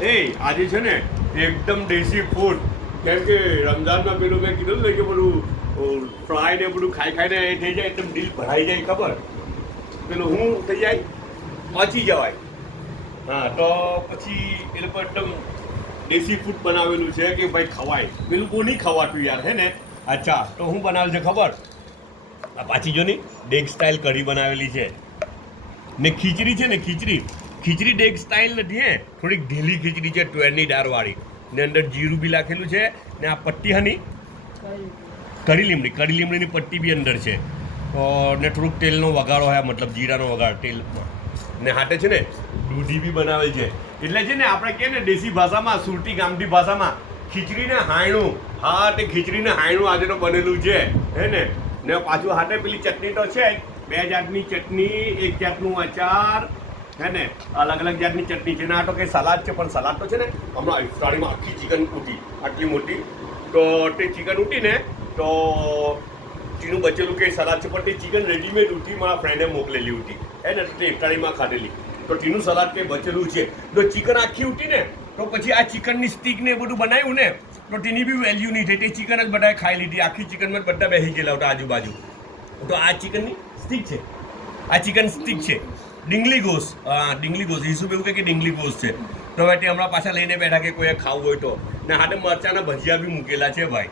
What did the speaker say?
આજે છે ને એકદમ દેશી ફૂડ, કેમ કે રમઝાનમાં પેલું મેં કીધું ને કે બધું ફ્રાય ને બધું ખાઈને એ થઈ જાય, એકદમ દિલ ભરાઈ જાય, ખબર પેલું હું થઈ જાય, પહોંચી જવાય. હા, તો પછી એ લોકો એકદમ દેશી ફૂડ બનાવેલું છે કે ભાઈ ખવાય. પેલું બહુ નહીં ખવાતું યાર, હે ને. અચ્છા, તો હું બનાવેલું છે ખબર? આ પાછી જો ની ડેગ સ્ટાઇલ કઢી બનાવેલી છે ને ખીચડી છે ને, ખીચડી ડેગ સ્ટાઇલ નથી, હે થોડીક ઢીલી ખીચડી છે, તુવેરની દાળવાળી ને અંદર જીરું બી નાખેલું છે ને આ પટ્ટી હની કઢી લીમડીની પટ્ટી બી અંદર છે. તો ને થોડુંક તેલનો વઘારો હોય, મતલબ જીરાનો વઘાર તેલમાં, ને હાટે છે ને દૂધી બી બનાવે છે. એટલે છે ને આપણે કહે ને દેશી ભાષામાં, સુરતી ગામઠી ભાષામાં ખીચડીને હાયણું. હા, તે ખીચડીને હાયણું આજે તો બનેલું છે, હે ને પાછું હાટે પેલી ચટણી તો છે જ, 2 જાતની ચટણી, 1 જાતનું અચાર, હે ને અલગ જાતની ચટણી છે ને. આ તો કંઈ સલાડ છે, પણ સલાડ તો છે ને હમણાં ઇફતારીમાં આખી ચિકન ઉઠી, આટલી મોટી. તો તે ચિકન ઉઠી ને તો ચીનું બચેલું કંઈ સલાડ છે, પણ તે ચિકન રેડીમેડ ઉઠી, મારા ફ્રેન્ડે મોકલેલી ઉઠી, હે ને તે ઇફતારીમાં ખાધેલી. તો ટીનું સલાડ કંઈ બચેલું છે, તો ચિકન આખી ઉઠી ને તો પછી આ ચિકનની સ્ટીક ને એ બધું બનાવ્યું ને તો તેની બી વેલ્યુ નહીં થઈ. તે ચિકન જ બધાએ ખાઈ લીધી, આખી ચિકનમાં જ બધા બેસી ગયેલા હતા આજુબાજુ. તો આ ચિકનની સ્ટીક છે, આ ચિકન સ્ટીક છે, ડીંગલી ગોસ. હા, ડીંગલી ગોસ. ઈસુ એવું કહે કે ડીંગલી ગોસ છે. તો હવે તે હમણાં પાછા લઈને બેઠા કે કોઈ ખાવું હોય તો. ને હાટે મરચાના ભજીયા બી મૂકેલા છે ભાઈ.